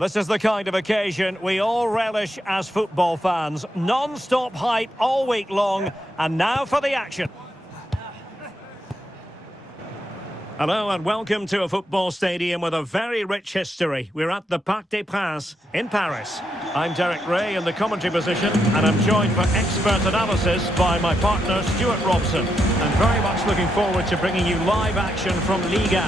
This is the kind of occasion we all relish as football fans. Non-stop hype all week long, and now for the action. Hello and welcome to a football stadium with a very rich history. We're at the Parc des Princes in Paris. I'm Derek Ray in the commentary position, and I'm joined for expert analysis by my partner Stuart Robson. And very much looking forward to bringing you live action from Ligue 1.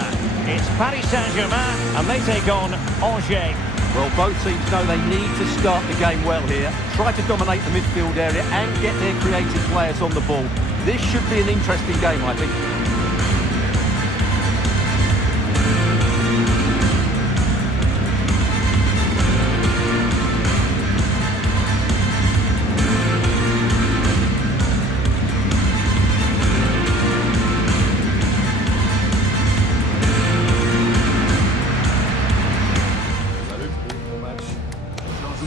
It's Paris Saint-Germain and they take on Angers. Well, both teams know they need to start the game well here, try to dominate the midfield area and get their creative players on the ball. This should be an interesting game, I think.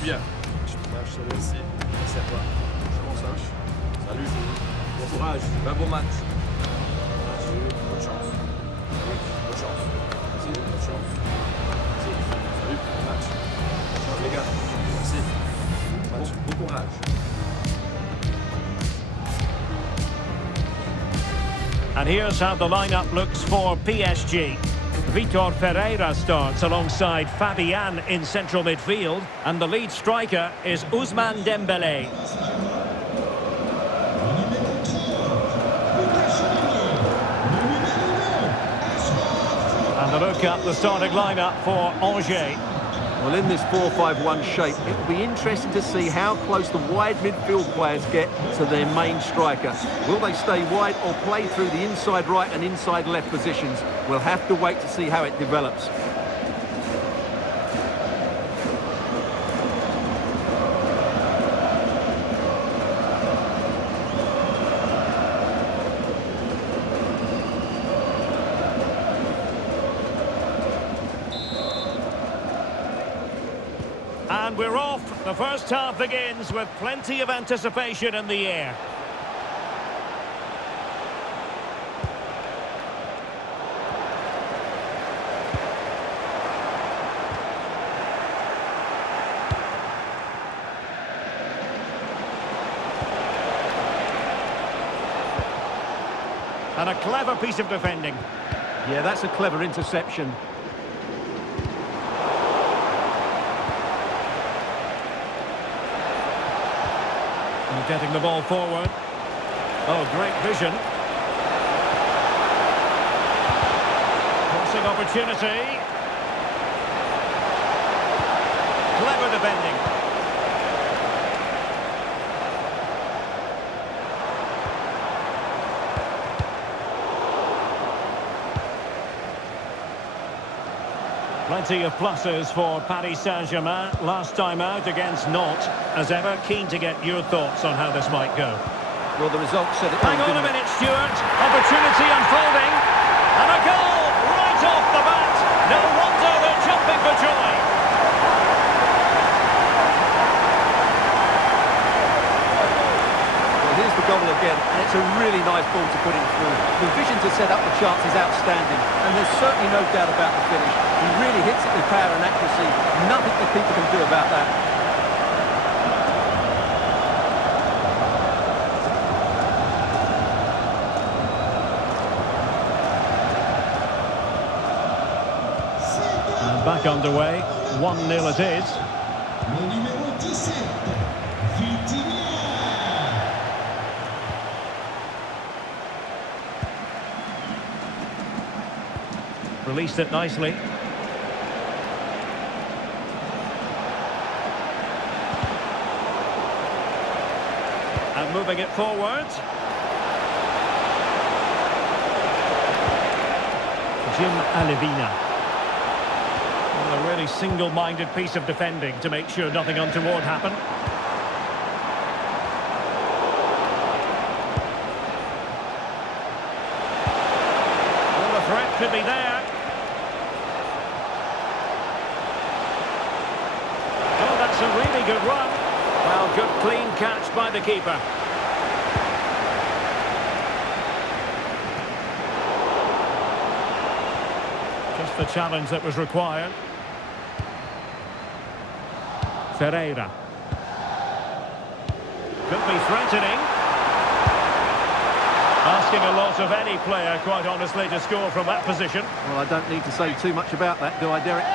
Bien. Match sur le SC. Merci à toi. Je m'en sache. Salut. Bon courage. Un bon match. Merci. Bonne chance. Bonne chance. Merci. Bonne chance. Merci. Salut. Bon match. Ciao les gars. Merci. Bon courage. And here's how the lineup looks for PSG. Vitor Ferreira starts alongside Fabian in central midfield, and the lead striker is Ousmane Dembélé. And a look at the starting lineup for Angers. Well, in this 4-5-1 shape, it will be interesting to see how close the wide midfield players get to their main striker. Will they stay wide or play through the inside right and inside left positions? We'll have to wait to see how it develops. And we're off. The first half begins with plenty of anticipation in the air. And a clever piece of defending. Yeah, that's a clever interception. Getting the ball forward. Oh, great vision. Crossing opportunity. Clever defending. Plenty of pluses for Paris Saint-Germain. Last time out against Nantes. As ever, keen to get your thoughts on how this might go. Well, the result said it. Hang on a minute, Stuart. Opportunity unfolding. And a goal right off the bat. No wonder they're jumping for joy. Well, here's the goal again, and it's a really nice ball to put in through. The vision to set up the chance is outstanding, and there's certainly no doubt about the finish. He really hits it with power and accuracy. Nothing the keeper can do about that. And back underway. 1-0 it is. Released it nicely. And moving it forward. Jim Alevina. Well, a really single-minded piece of defending to make sure nothing untoward happened. Well, the threat could be there. Oh, that's a really good run. Well, good clean catch by the keeper. Just the challenge that was required. Ferreira. Could be threatening. Asking a lot of any player, quite honestly, to score from that position. Well, I don't need to say too much about that, do I, Derek?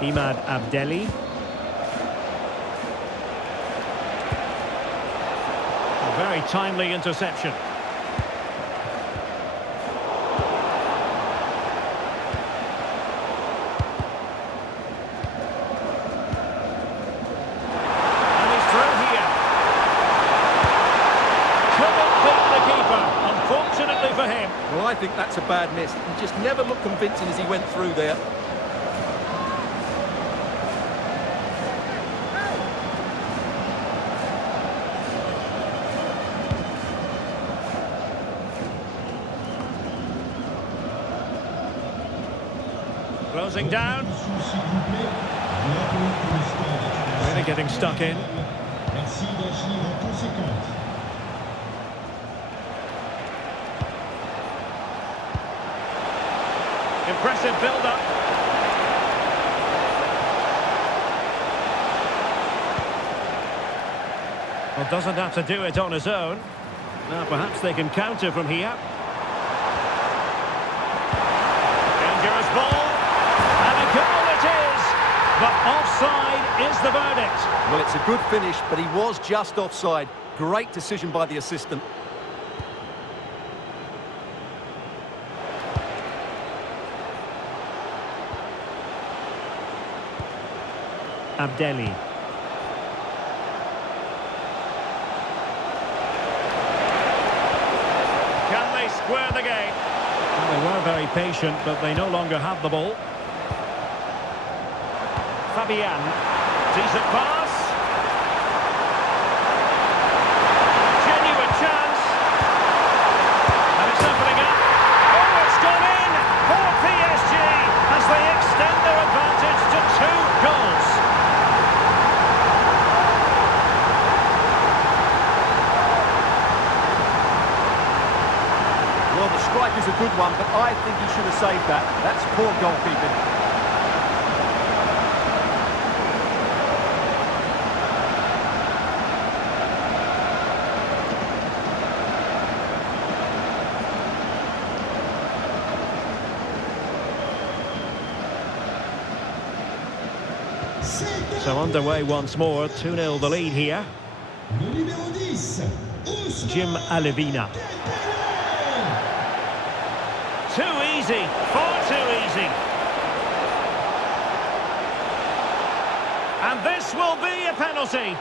Imad Abdelli. A very timely interception. And he's through here. Couldn't beat the keeper, unfortunately for him. Well, I think that's a bad miss. He just never looked convincing as he went through there. Closing down. Really getting stuck in. Impressive build-up. Well, doesn't have to do it on his own. Now, perhaps they can counter from here. Dangerous ball. Goal it is, but offside is the verdict. Well, it's a good finish, but he was just offside. Great decision by the assistant. Abdelli. Can they square the game? Well, they were very patient, but they no longer have the ball. Fabian, decent pass. Genuine chance. And it's opening up. Oh, it's gone in for PSG as they extend their advantage to 2 goals. Well, the strike is a good one, but I think he should have saved that. That's poor goalkeeping. So underway once more, 2-0 the lead here. Jim Alevina. Too easy, far too easy. And this will be a penalty.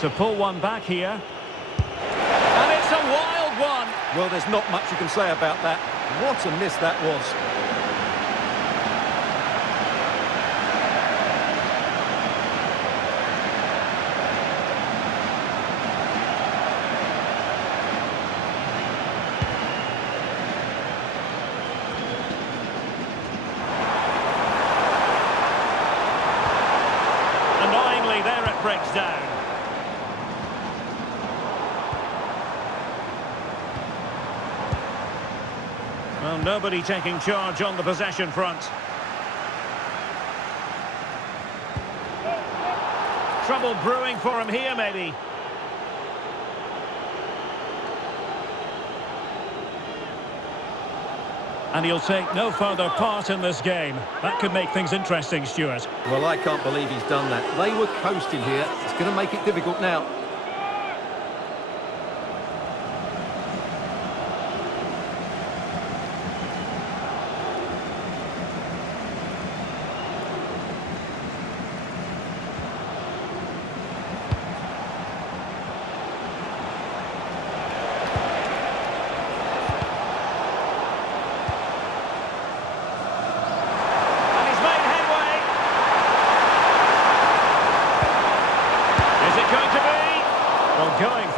To pull one back here. And it's a wild one. Well, there's not much you can say about that. What a miss that was. Annoyingly, there it breaks down. Well, nobody taking charge on the possession front. Trouble brewing for him here, maybe. And he'll take no further part in this game. That could make things interesting, Stuart. Well, I can't believe he's done that. They were coasting here. It's going to make it difficult now.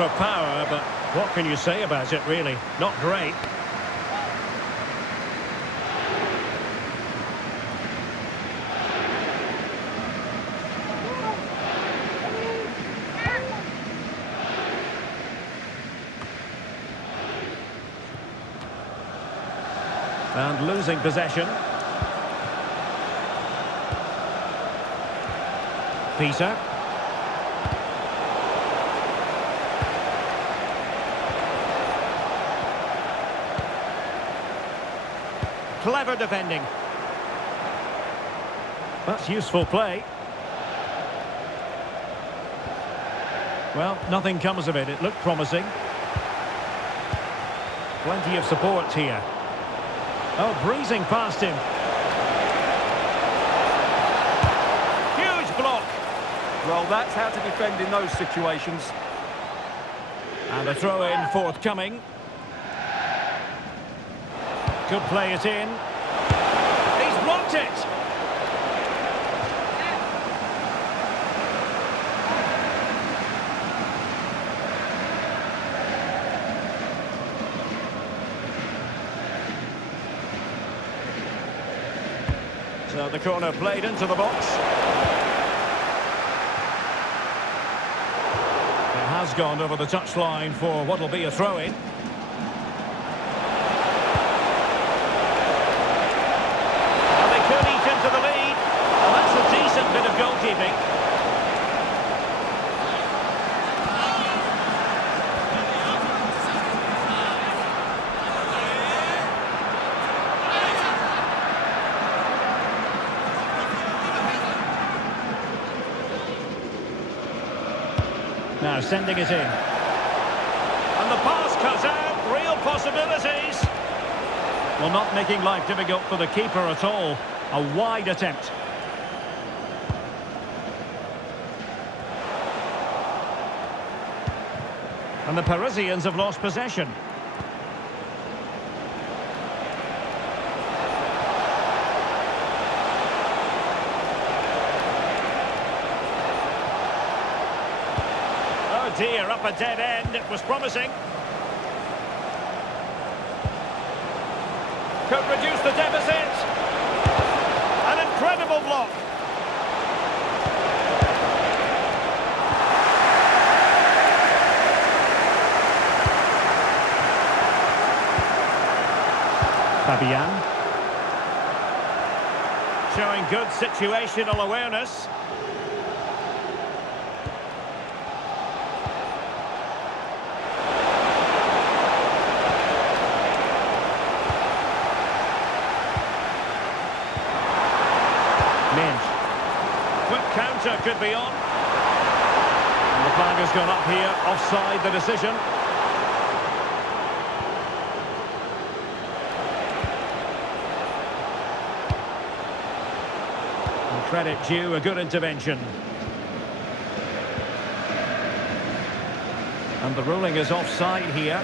for power, but what can you say about it, really? Not great. And losing possession. Peter. Clever defending. That's useful play. Well, nothing comes of it. It looked promising. Plenty of support here. Oh, breezing past him. Huge block. Well, that's how to defend in those situations. And a throw-in forthcoming. Could play it in. He's blocked it. So the corner played into the box. It has gone over the touchline for what will be a throw-in. And they could eat into the lead. And that's a decent bit of goalkeeping. Now sending it in. And the pass cuts out. Real possibilities. Well, not making life difficult for the keeper at all. A wide attempt. And the Parisians have lost possession. Dear, up a dead end. It was promising. Could reduce the deficit. An incredible block. Fabian. Showing good situational awareness. Quick counter could be on. And the flag has gone up here, offside the decision. And credit due, a good intervention. And the ruling is offside here.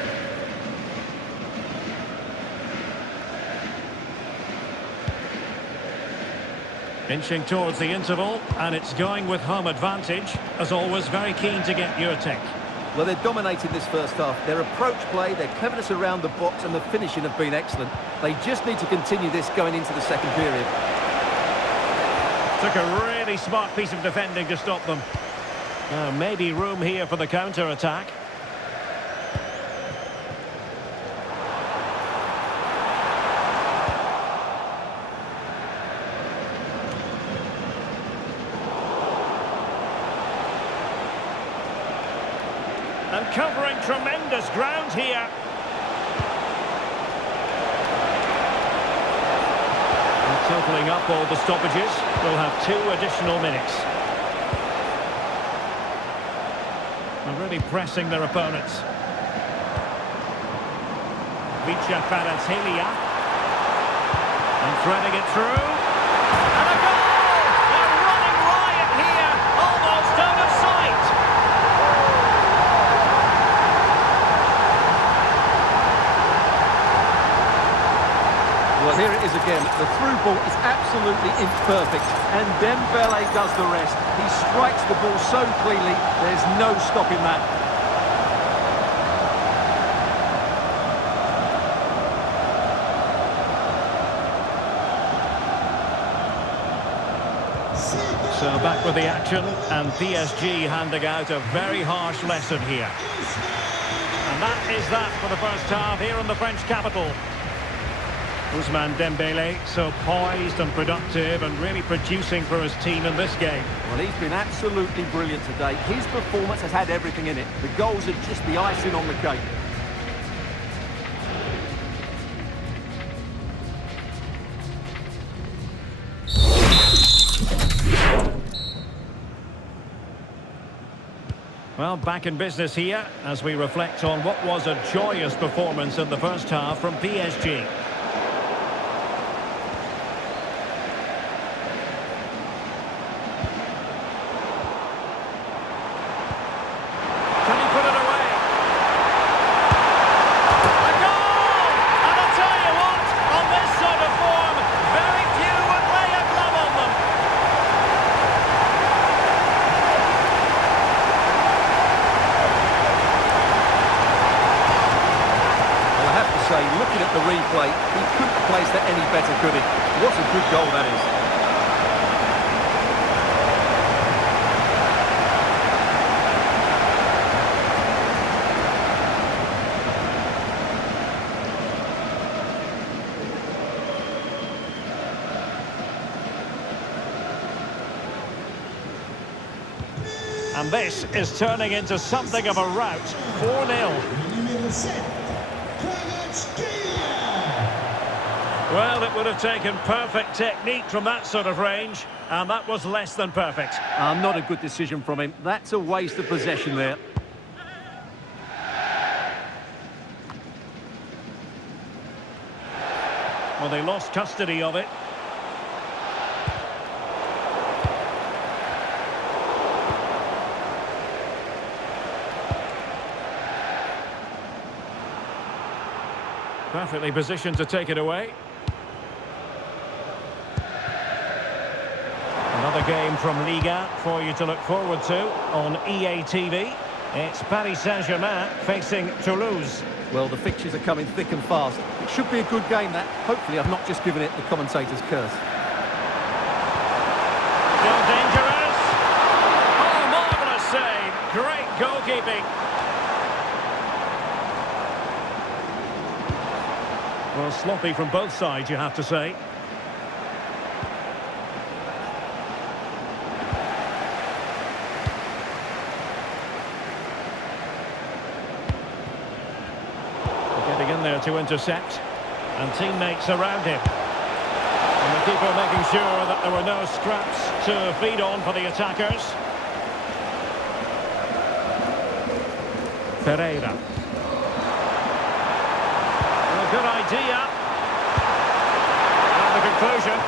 Inching towards the interval, and it's going with home advantage. As always, very keen to get your take. Well, they're dominating this first half. Their approach play, their cleverness around the box and the finishing have been excellent. They just need to continue this going into the second period. Took a really smart piece of defending to stop them. Maybe room here for the counter-attack. And covering tremendous ground here. And totalling up all the stoppages, we'll have 2 additional minutes. And really pressing their opponents. Vicha Kvaratskhelia. And threading it through. And a goal! They're running riot here, almost out of sight. Well, here it is again. The through ball is absolutely inch perfect, and Dembele does the rest. He strikes the ball so cleanly, there's no stopping that. So back with the action, and PSG handing out a very harsh lesson here. And that is that for the first half here in the French capital. Ousmane Dembele, so poised and productive and really producing for his team in this game. Well, he's been absolutely brilliant today. His performance has had everything in it. The goals are just the icing on the cake. Well, back in business here as we reflect on what was a joyous performance in the first half from PSG. Can he put it away? A goal! And I tell you what, on this sort of form, very few would lay a glove on them. Say, looking at the replay, he couldn't place that any better, could he? What a good goal that is. And this is turning into something of a rout. 4-0. Well, it would have taken perfect technique from that sort of range, and that was less than perfect. Not a good decision from him. That's a waste of possession there. Well, they lost custody of it. Perfectly positioned to take it away. Another game from Ligue for you to look forward to on EA TV. It's Paris Saint-Germain facing Toulouse. Well, the fixtures are coming thick and fast. It should be a good game, that. Hopefully I've not just given it the commentator's curse. Still dangerous. Oh, marvellous save. Great goalkeeping. Well, sloppy from both sides, you have to say. Getting in there to intercept, and teammates around him. And the keeper making sure that there were no scraps to feed on for the attackers. Pereira. Well, good idea. And the conclusion.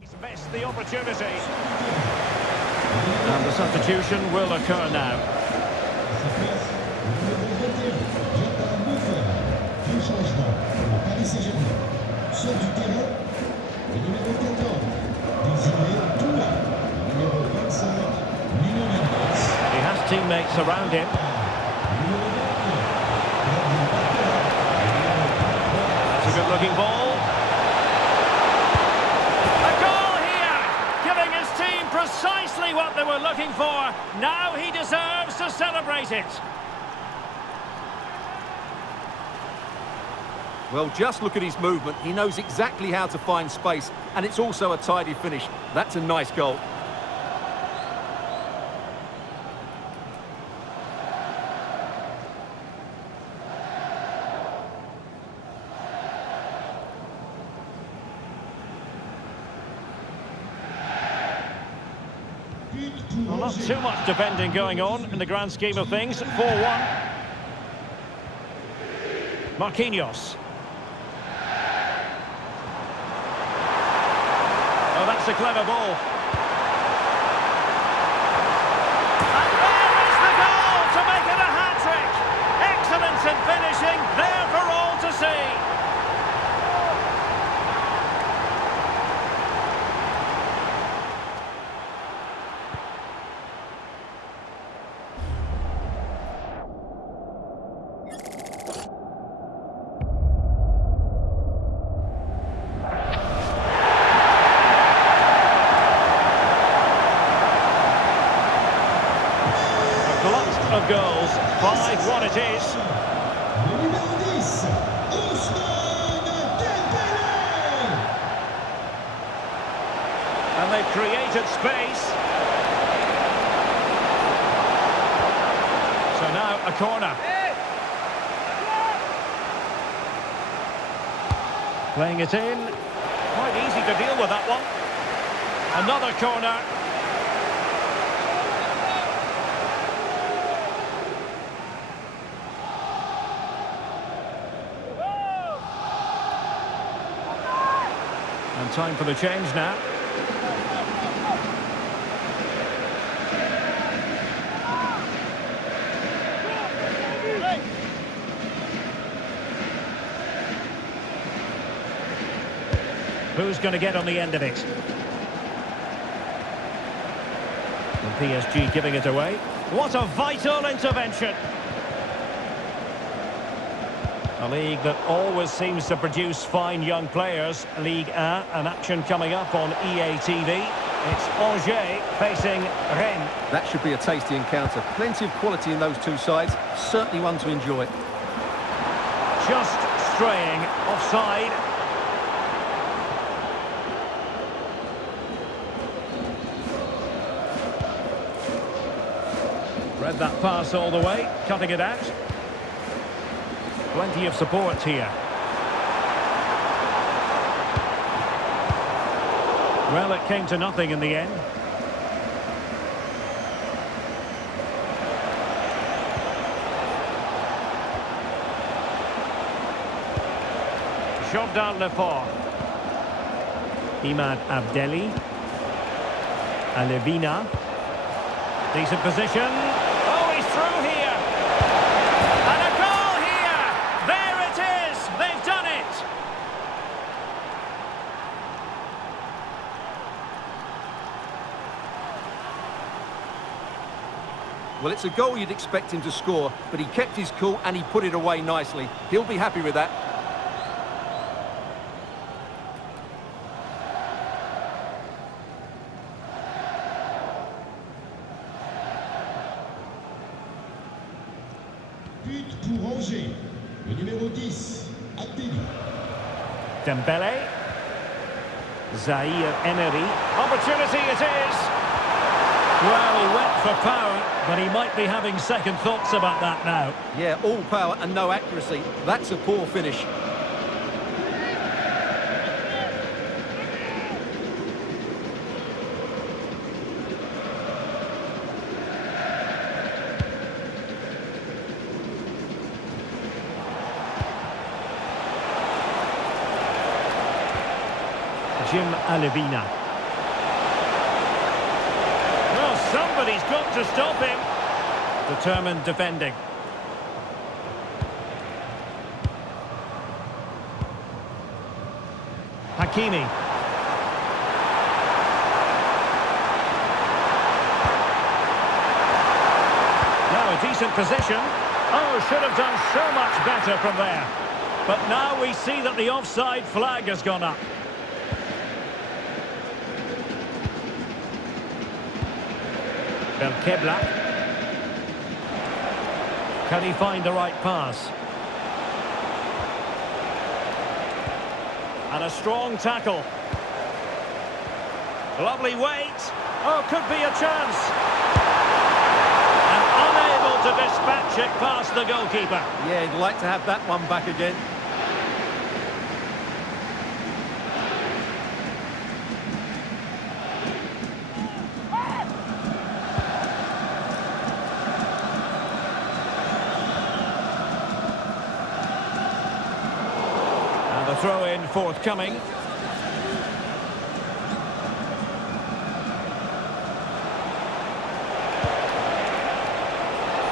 He's missed the opportunity. And the substitution will occur now. He has teammates around him. That's a good-looking ball. A goal here, giving his team precise Precisely what they were looking for. Now he deserves to celebrate it. Well, just look at his movement. He knows exactly how to find space, and it's also a tidy finish. That's a nice goal. Well, not too much defending going on in the grand scheme of things. 4-1. Marquinhos. Oh, that's a clever ball. And there is the goal to make it a hat-trick. Excellence in finishing, there for all to see. Of goals, 5-1 it is. And they've created space. So now a corner. Playing it in. Quite easy to deal with that one. Another corner. And time for the change now. Who's going to get on the end of it? And PSG giving it away. What a vital intervention. A league that always seems to produce fine young players. Ligue 1, an action coming up on EA TV. It's Angers facing Rennes. That should be a tasty encounter. Plenty of quality in those two sides. Certainly one to enjoy. Just straying offside. Read that pass all the way, cutting it out. Plenty of support here. Well, it came to nothing in the end. Jordan Leport. Imad Abdelli. Alevina. Decent position. Oh, he's through here. And a goal here. There it is. They've done it. Well, it's a goal you'd expect him to score, but he kept his cool and he put it away nicely. He'll be happy with that. But pour Angers, le numéro 10, Abdelli. Dembele. Zaire Emery. Opportunity it is. Well, he went for power, but he might be having second thoughts about that now. Yeah, all power and no accuracy. That's a poor finish. Jim Alevina. Well, somebody's got to stop him. Determined defending. Hakimi. Now a decent position. Oh, should have done so much better from there. But now we see that the offside flag has gone up. Kebla. Can he find the right pass? And a strong tackle. Lovely weight. Oh, could be a chance. And unable to dispatch it past the goalkeeper. Yeah, he'd like to have that one back again. And the throw-in forthcoming.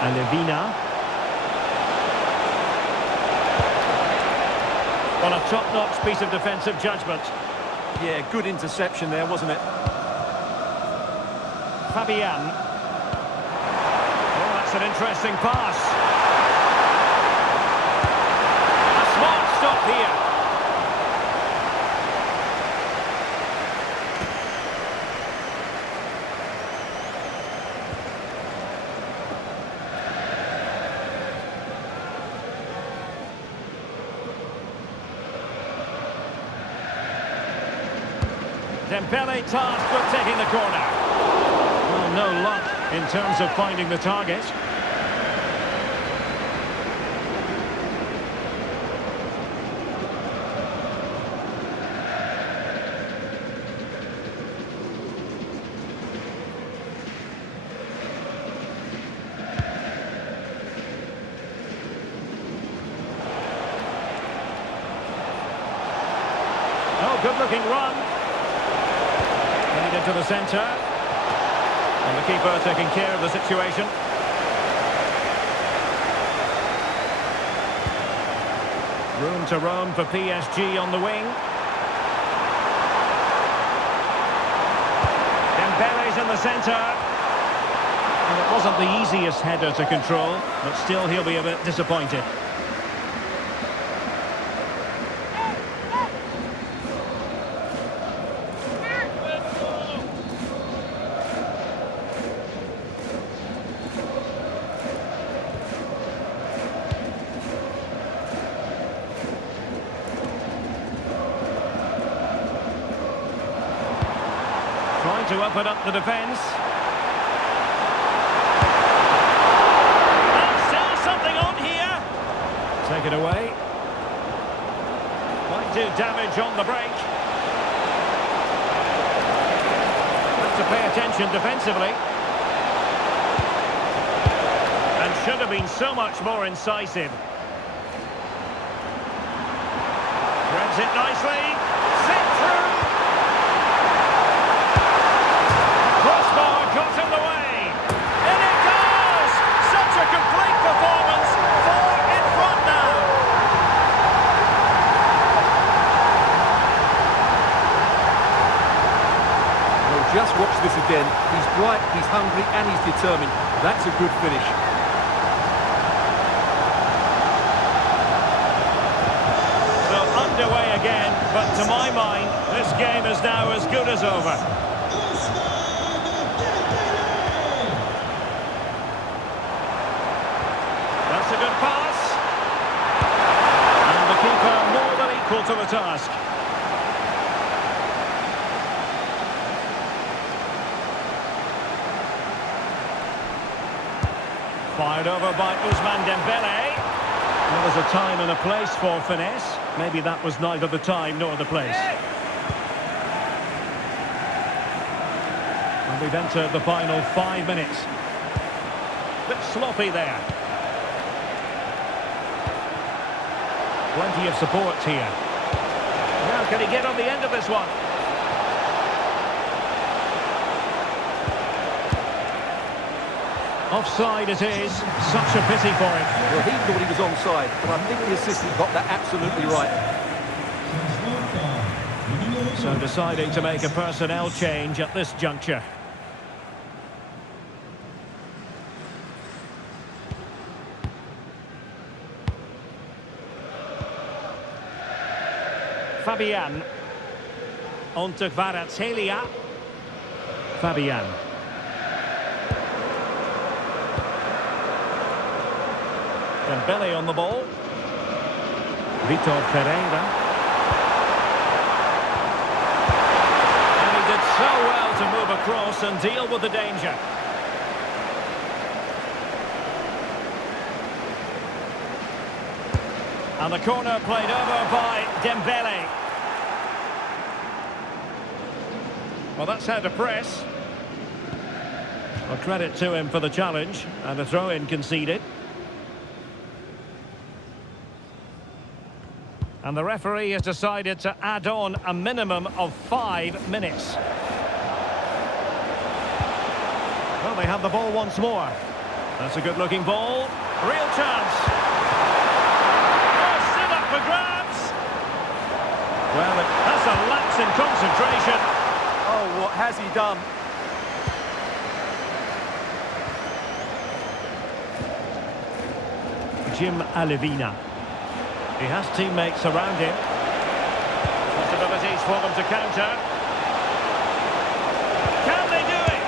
Alevina. Well, a top-notch piece of defensive judgment. Yeah, good interception there, wasn't it? Fabian. Oh, that's an interesting pass. A smart stop here. Dembele tasked with taking the corner. Well, no luck in terms of finding the target. Oh, good-looking run. Into the centre, and the keeper taking care of the situation. Room to roam for PSG on the wing. Dembele's in the centre, and it wasn't the easiest header to control, but still he'll be a bit disappointed. Trying to open up the defence. And still something on here. Take it away. Might do damage on the break. Have to pay attention defensively. And should have been so much more incisive. Threads it nicely. Set through. Crossbar got in the way. In it goes! Such a complete performance. 4 in front now. Well, just watch this again. He's bright, he's hungry, and he's determined. That's a good finish. So underway again, but to my mind, this game is now as good as over. That's a good pass. And the keeper more than equal to the task. Fired over by Ousmane Dembele. Well, there's a time and a place for finesse. Maybe that was neither the time nor the place. And we've entered the final 5 minutes. Bit sloppy there. Plenty of support here. Now, can he get on the end of this one? Offside it is. Such a pity for him. Well, he thought he was onside, but I think the assistant got that absolutely right. So deciding to make a personnel change at this juncture. Fabian. On to Kvaratskhelia. Fabian. Dembele on the ball. Vitor Pereira. And he did so well to move across and deal with the danger. And the corner played over by Dembele. Well, that's how to press. Well, credit to him for the challenge, and a throw-in conceded. And the referee has decided to add on a minimum of 5 minutes. Well, they have the ball once more. That's a good-looking ball. Real chance. Oh, still up for grabs. Well, that's a lapse in concentration. Oh, what has he done? Jim Alevina. He has teammates around him. Possibilities for them to counter. Can they do it?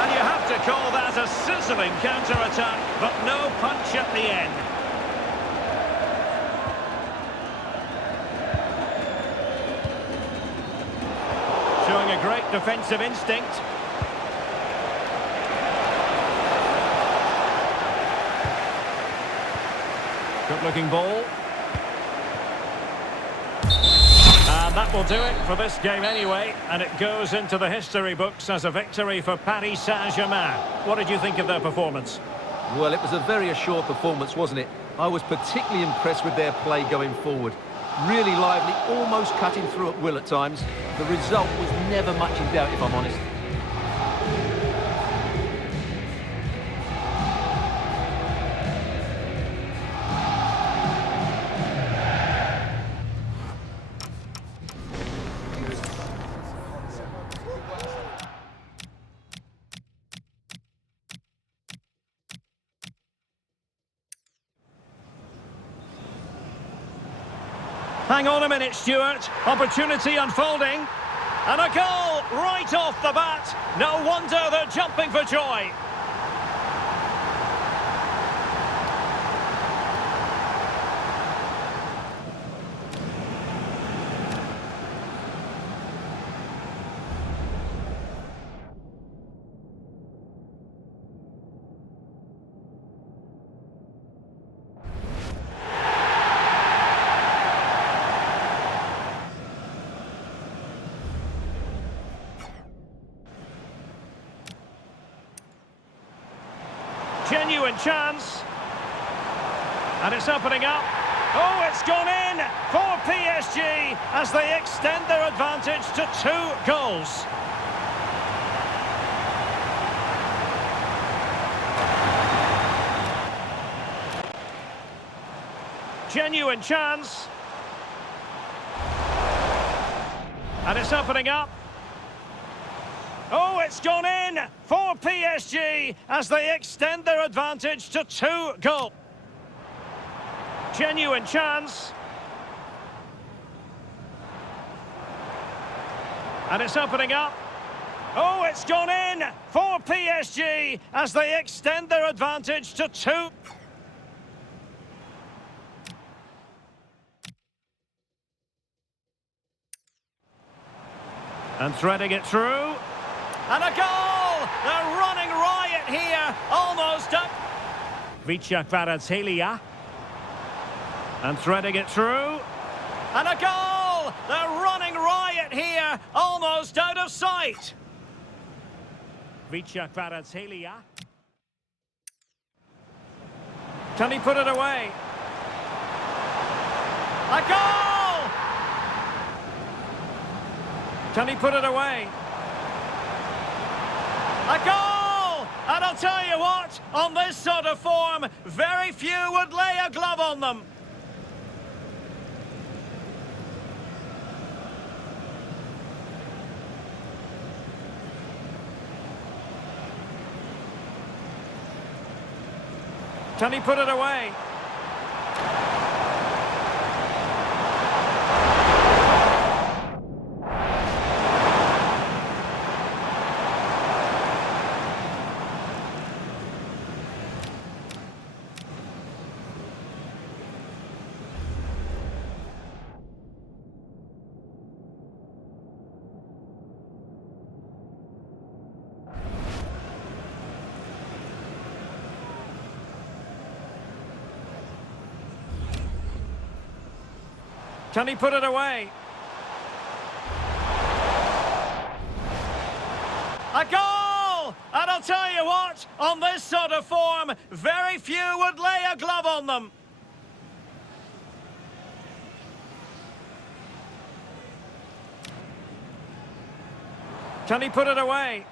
And you have to call that a sizzling counter-attack, but no punch at the end. Showing a great defensive instinct. Good-looking ball. And that will do it for this game anyway, and it goes into the history books as a victory for Paris Saint-Germain. What did you think of their performance? Well, it was a very assured performance, wasn't it? I was particularly impressed with their play going forward. Really lively, almost cutting through at will at times. The result was never much in doubt, if I'm honest. Hang on a minute, Stuart. Opportunity unfolding. And a goal right off the bat. No wonder they're jumping for joy. Genuine chance. And it's opening up. Oh, it's gone in for PSG as they extend their advantage to 2 goals. Genuine chance. And it's opening up. Oh, it's gone in for PSG as they extend their advantage to 2 goals. Genuine chance. And it's opening up. Oh, it's gone in for PSG as they extend their advantage to 2. And threading it through. And a goal! They're running riot here, almost up. Vicha Kvaratskhelia. And threading it through. And a goal! They're running riot here, almost out of sight. Vicha Kvaratskhelia. Can he put it away? A goal! Can he put it away? A goal! And I'll tell you what, on this sort of form, very few would lay a glove on them. Can he put it away? Can he put it away? A goal! And I'll tell you what, on this sort of form, very few would lay a glove on them. Can he put it away?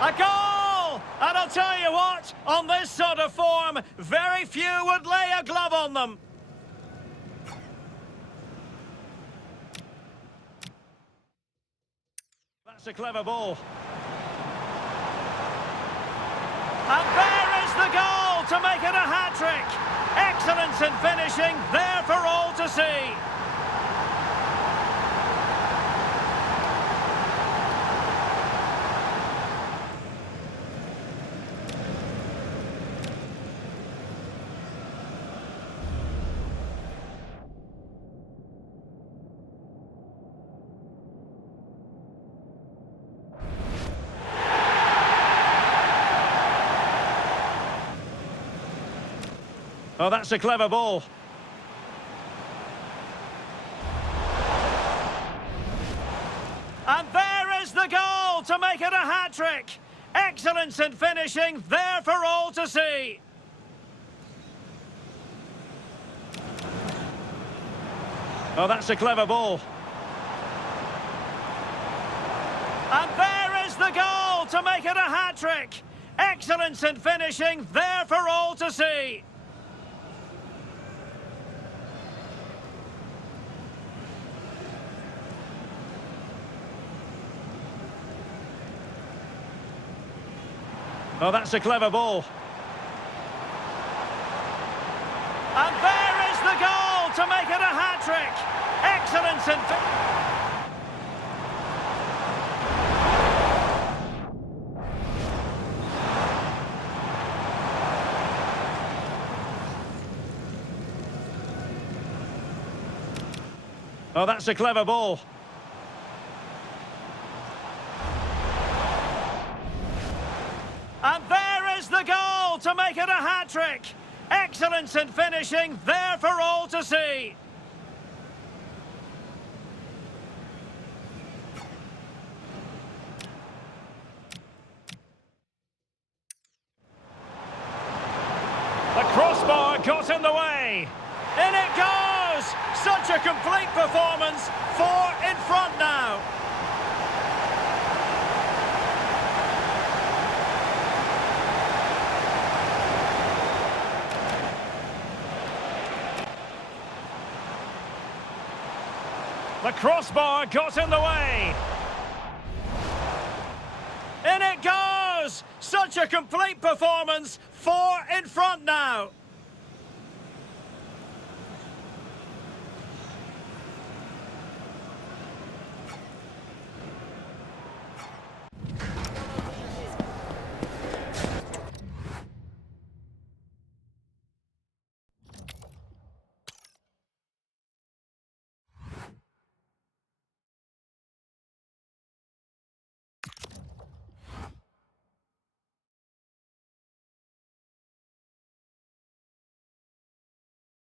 A goal! And I'll tell you what, on this sort of form, very few would lay a glove on them. That's a clever ball. And there is the goal to make it a hat-trick. Excellence in finishing, there for all to see. Oh, that's a clever ball. And there is the goal to make it a hat-trick. Excellence in finishing, there for all to see. Oh, that's a clever ball. And there is the goal to make it a hat-trick. Excellence in finishing, there for all to see. Oh, that's a clever ball. And there is the goal to make it a hat-trick. Excellence in... Oh, that's a clever ball. And there is the goal to make it a hat-trick. Excellence in finishing, there for all to see. The crossbar got in the way. In it goes! Such a complete performance. 4 in front now. The crossbar got in the way. In it goes! Such a complete performance. 4 in front now.